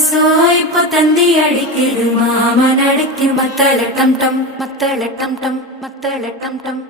கொலுசோ இப்போ தந்தி அடிக்குது மாமன் அடிக்கு மத்தள டம் டம் மத்தள டம் டம் மத்தள டம் டம்